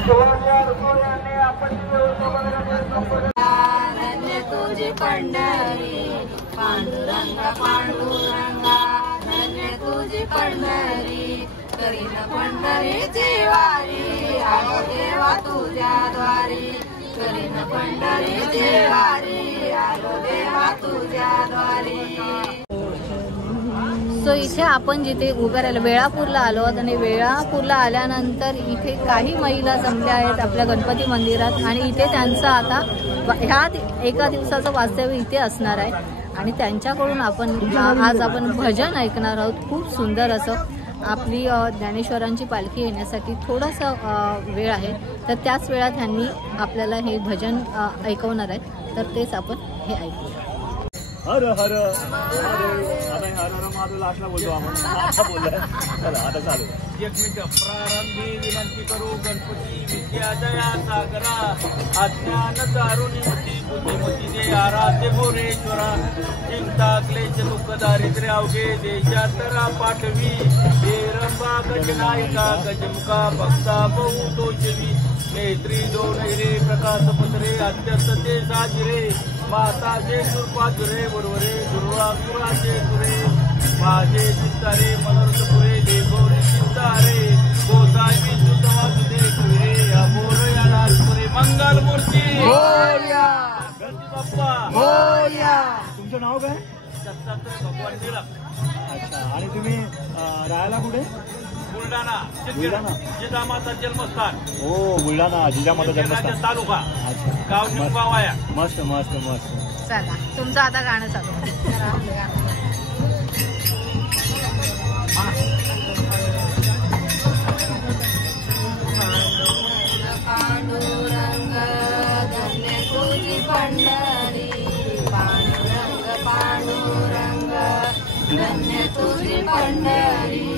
धन्य तुझी पंढरी पांडुरंगा पांडुरंगा धन्य तुझी पंढरी करीन पंढरीची वारी आलो देवा तुझ्या द्वारी करीन पंढरीची वारी आलो देवा तुझ्या द्वारी। सो इथे आपण जिथे उभे राहिलो वेळापूरला आलो आहोत आणि वेळापूरला आल्यानंतर इथे काही महिला जमल्या आहेत आपल्या गणपती मंदिरात आणि इथे त्यांचं आता ह्या एका दिवसाचं वास्तव्य इथे असणार आहे आणि त्यांच्याकडून आज आपण भजन ऐकणार आहोत। खूप सुंदर असं आपली ज्ञानेश्वरांची पालखी येण्यासाठी थोडासा वेळ आहे तर त्याच वेळात त्यांनी आपल्याला हे भजन ऐकवणार आहेत तर तेच आपण हे ऐकूया। हर हर हर महादेव लास्टला बोलतो आपण आता बोललाय चला आता चालू एक मिनिट प्रारंभी विनंती करू गणपती विद्या दया सागरा अज्ञान दारुणी बुद्धिमती दे आराध्य भुवनेश्वरा चिंता क्लेश दुःख दारिद्र्य अवघे देशातरा पाठवी हे रंबा गजनायका गजमुखा भक्ता बहु तोषवी नेत्री दोन हिरे प्रकाश पत्रे अत्यंत ते साजिरे माता जे सुरपाजुरे बरोबरे दुर्वासुराचे सुरे माझे चित्तारे मनोरथ पुरे देवोरे चित्तारे गोसावी सुतवा तुझे कुरे या मोर या लालपुरे मंगल मूर्ती होया गणपती बाप्पा होया। तुमचं नाव काय? दत्तात्रय भगवान टिळक। अच्छा आणि तुम्ही राहायला कुठे? बुलढाणा जिजामाता जन्मस्थान। हो बुलढाणा जिजामाता जन्मस्थान तालुका। अच्छा गाव निमगाव आहे। मस्त मस्त मस्त चला तुमचं आता गाणं चालू पांडुरंग धन्य तुझी पंढरी पांडुरंग पांडुरंग धन्य तुझी पंढरी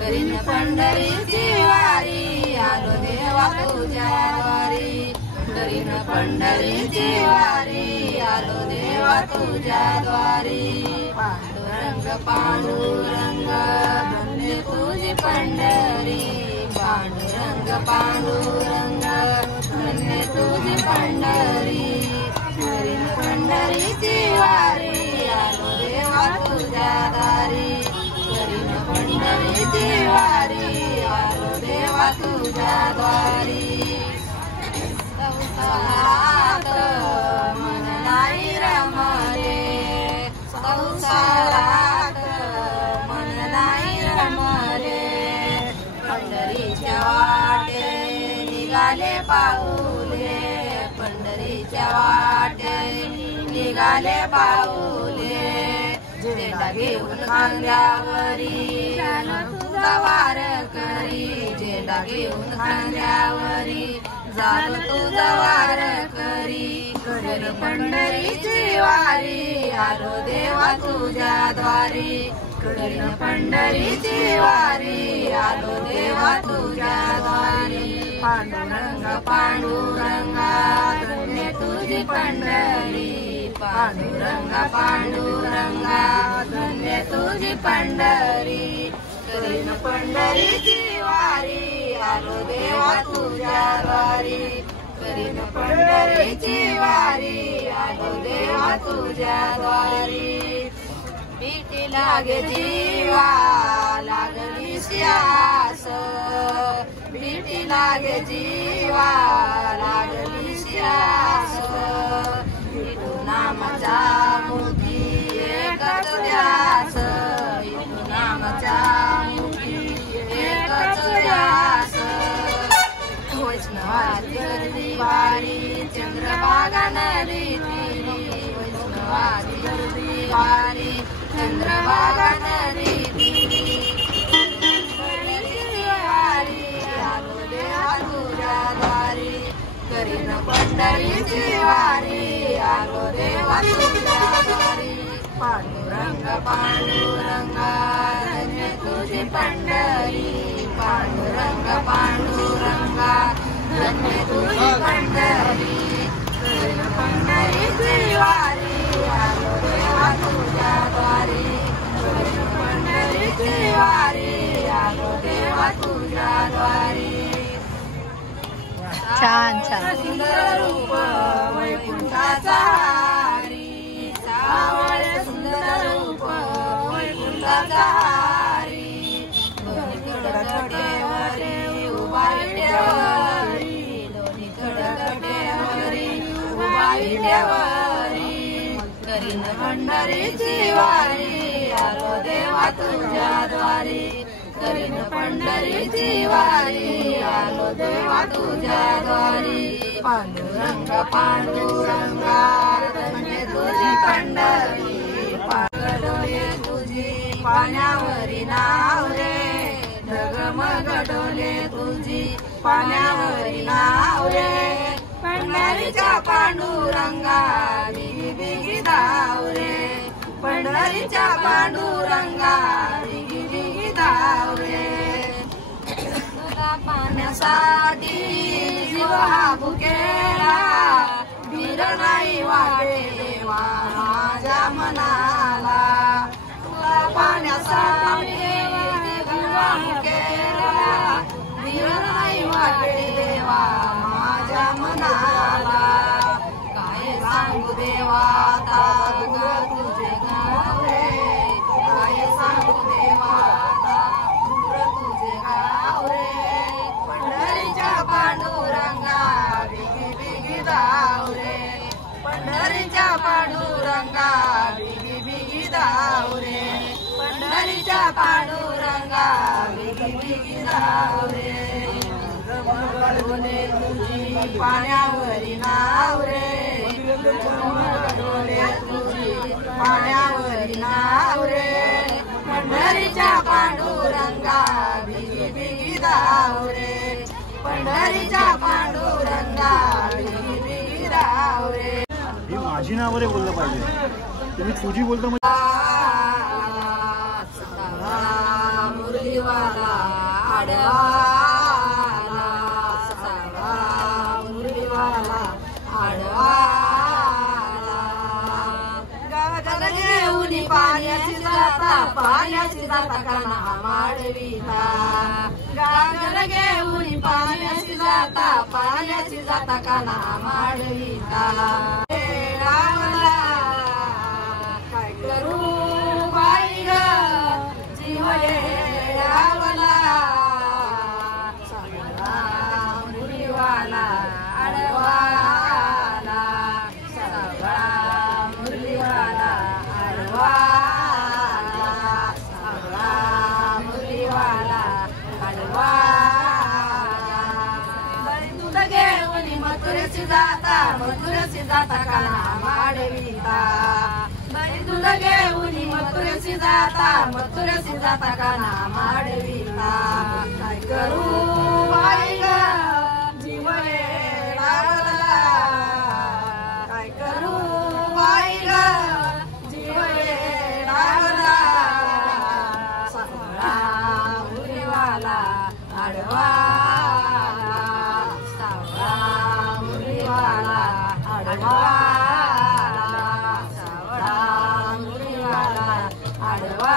करीन पंढरीची वारी आलो देवा तुझ्या द्वारी करीन पंढरीची वारी आलो देवा तुझ्या द्वारी पांडुरंग पांडुरंग धन्य तुझी पंढरी पांडुरंग पांडुरंग धन्य तुझी पंढरी करीन पंढरीची वारी आलो देवा तुझ्या दारी करीन पंढरीची वारी आलो देवा तुझ्या द्वारी संसारात मन नाही रमले संसारात मन नाही रमले पंढरीच्या वाटे निघाले पाऊले पंढरीच्या वाटे निघाले पाऊले झेंडा घेऊन खांद्यावरी तुझा वार करी झेंडा घेऊन खांद्यावरी झालं तुझा वार करी करेल पंढरीची वारी आलो देवा तुझ्या द्वारी करेल पंढरीची वारी आलो देवा तुझ्या द्वारी पांडुरंग पांडुरंगा धन्य तुझी पंढरी पांडुरंग पांडुरंगा धन्य तुझी पंढरी करीन पंढरीची वारी आलो देवा तुझ्या द्वारी करीन पंढरीची वारी आलो देवा तुझ्या द्वारी भीती लागे जीवा लागली श्यास भीती लागे जीवा लागली श्यास विठू नामाचा मुखी एकच ध्यास विठू नामाचा मुखी एकच ध्यास वैष्णवाची गर्दी वारी चंद्रभागा नदी तीरी वैष्णवाची गर्दी वारी चंद्रभागा नदी तीरी वारी आलो देवा तुझ्या द्वारी करीन पंढरीची वारी आलो देवा तुझ्या द्वारी पांडुरंग पांडुरंग धन्य तुझी पंढरी पांडुरंग पांडुरंग धन्य तुझी पंढरी करीन पंढरीची वारी आलो देवा तुझ्या द्वारी करीन पंढरीची वारी आलो देवा तुझ्या द्वारी छान छान. सुंदर रूप वैकुंठाचा हारी, सावळे सुंदर रूप वैकुंठाचा हारी. कडकटेवरी उभा विटेवरी, दोन्ही कडकटेवरी उभा विटेवरी. करीन पंढरीची वारी, आलो देवा तुझ्या द्वारी. करीन पंढरीची वारी, आलो देवा तुझ्या द्वारी. पांडुरंग पांडुरंगा धन्य तुझी पंढरी. डोले तुझी पाण्यावरी नाव रे, ढगमग डोले तुझी पाण्यावरी नाव रे. पंढरीच्या पांडुरंगा बिगी बिगी धाव रे, पंढरीच्या पांडुरंगा बिगी बिगी धाव रे. तुला पाण्यासाठी जीव हा भुकेला, वीर नाही वाटे देवा माझ्या मनाला. तुला पाण्यासाठी जीव हा भुकेला, वीर नाही वाटे देवा माझ्या मनाला. काय सांगू देवा आता तुझे गाव रे, काय सांगू देवा आता तुझे गाव रे. पंढरीच्या पांडुरंगा बिगी बिगी धाव रे, पंढरीच्या पांडुरंगा बिगी बिगी धाव रे. पंढरीच्या पांडुरंगा बिगी बिगी धाव रे. डोले तुझी पाण्यावरी नाव रे, डोले तुझी पाण्यावरी नाव रे. पंढरीच्या पांडुरंगा बिगी बिगी धाव रे, पंढरीच्या पांडुरंगा बिगी बिगी धाव रे. ही माझी नावावर बोललं पाहिजे, तुम्ही तुझी बोलता मुरलीवाला आडवा पाण्याची जाता, पाण्याची जाता काना माडविता. गागर घेऊन पाण्याची जाता, पाण्याची जाता काना माडविता. रावला काय करू बाई ग जीव रावला. सगळा मुरलीवाला आडवाला, सगळा मुरलीवाला जाता. मथुरेची जाता काना माडविता. बाई दूध घेऊन मथुरेची जाता, मथुरेची जाता काना माडविता. काय करू बाई ग जीव रावला, काय करू बाई ग जीव रावला. सगळा मुरलीवाला आडवा, सावळा मुरलीवाला आडवा, सावळा मुरलीवाला आडवा.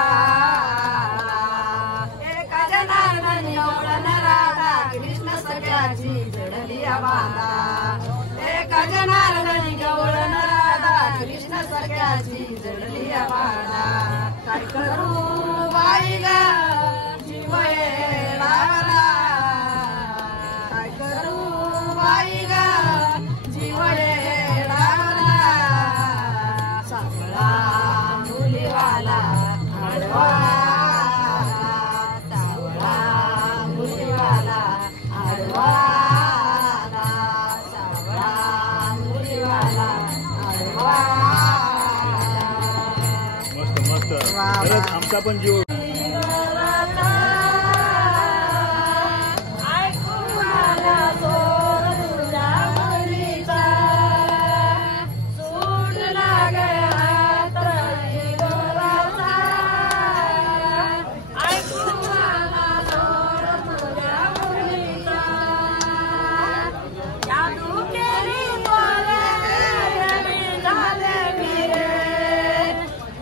एका जनार्दनी एवढं राधा कृष्ण सख्याची जडली बाधा. एका जनार्दनी एवढं राधा कृष्ण सख्याची जडली बाधा. काय करू बाई ग जीव रावला, काय करू बाई ग जीव रावला. सावळा मुरलीवाला आडवा, सावळा मुरलीवाला आडवा, सावळा मुरलीवाला आडवा. मस्त मस्त. खरंच आमचा पण जीव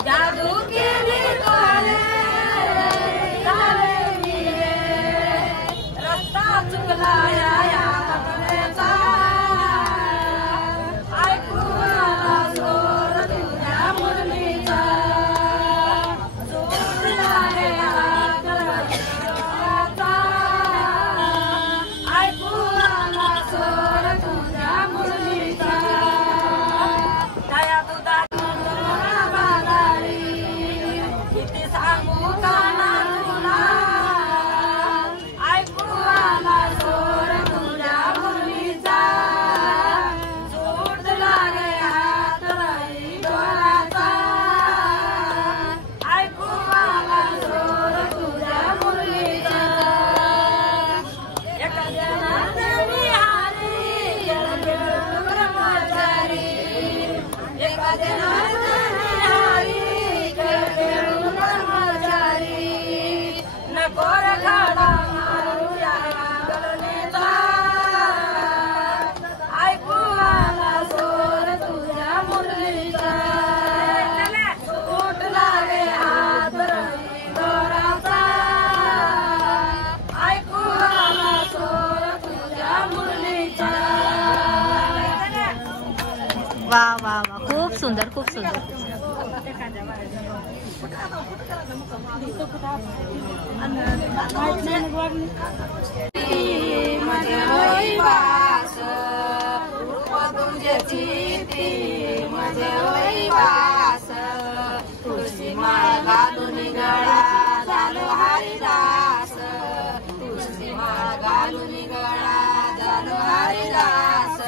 जादू केली जनार्दनी हरी खेळून ब्रह्मचारी एका जनार्दनी हरी खेळून ब्रह्मचारी नको रखाडा मारूया गलनेचा ऐकू आला सोर तुझ्या मुरलीचा उठला रे हात रवी दोराचा ऐकू आला सोर तुझ्या मुरलीचा. वा वा वा खूप सुंदर खूप सुंदर. माझे होई वास रूप तुझे चिती माझे होई वास तुळशी माळ घालून गळा झालो हरिदास तुळशी माळ घालून गळा झालो हरिदास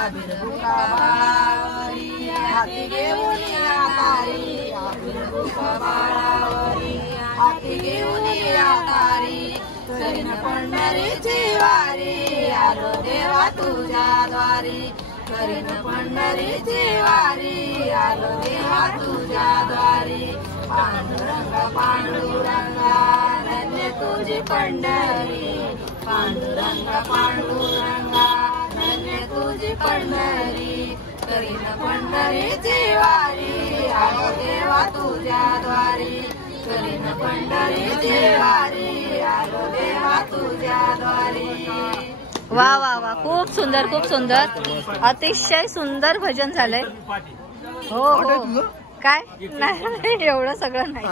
आबिर बुका बाळावरी हाती घेऊन या तारी आबिर बुका बाळावरी हाती घेऊन या तारी करीन पंढरीची वारी आलो देवा तुझ्या द्वारी करीन पंढरीची वारी आलो देवा तुझ्या द्वारी पांडुरंग पांडुरंगा धन्य तुझी पंढरी पांडुरंग पांडुरंगा धन्य तुझी पंढरी करीन पंढरीची वारी आलो देवा तुझ्या द्वारी करीन पंढरीची वारी आलो देवा तुझ्या द्वारी. वा वा वा खूप सुंदर खूप सुंदर. अतिशय सुंदर भजन झालंय. हो हो काय नाही एवढं सगळं नाही.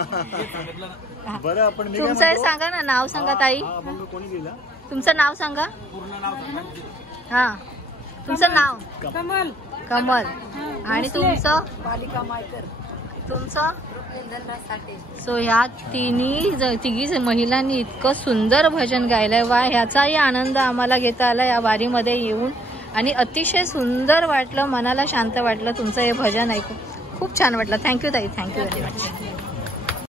बरं आपण तुमचं हे सांगा ना नाव सांगा ताई. कोणी लिहिलं तुमचं नाव सांगा. हा तुमचं नाव कमल कमल आणि तुमचं बालिका मायकर तुमचं. साठे. सो ह्या तिघी महिलांनी इतकं सुंदर भजन गायलंय. वा ह्याचाही आनंद आम्हाला घेता आला या वारीमध्ये येऊन आणि अतिशय सुंदर वाटलं मनाला शांत वाटलं तुमचं हे भजन ऐकून खूप छान वाटलं. थँक्यू ताई थँक्यू व्हेरी मच.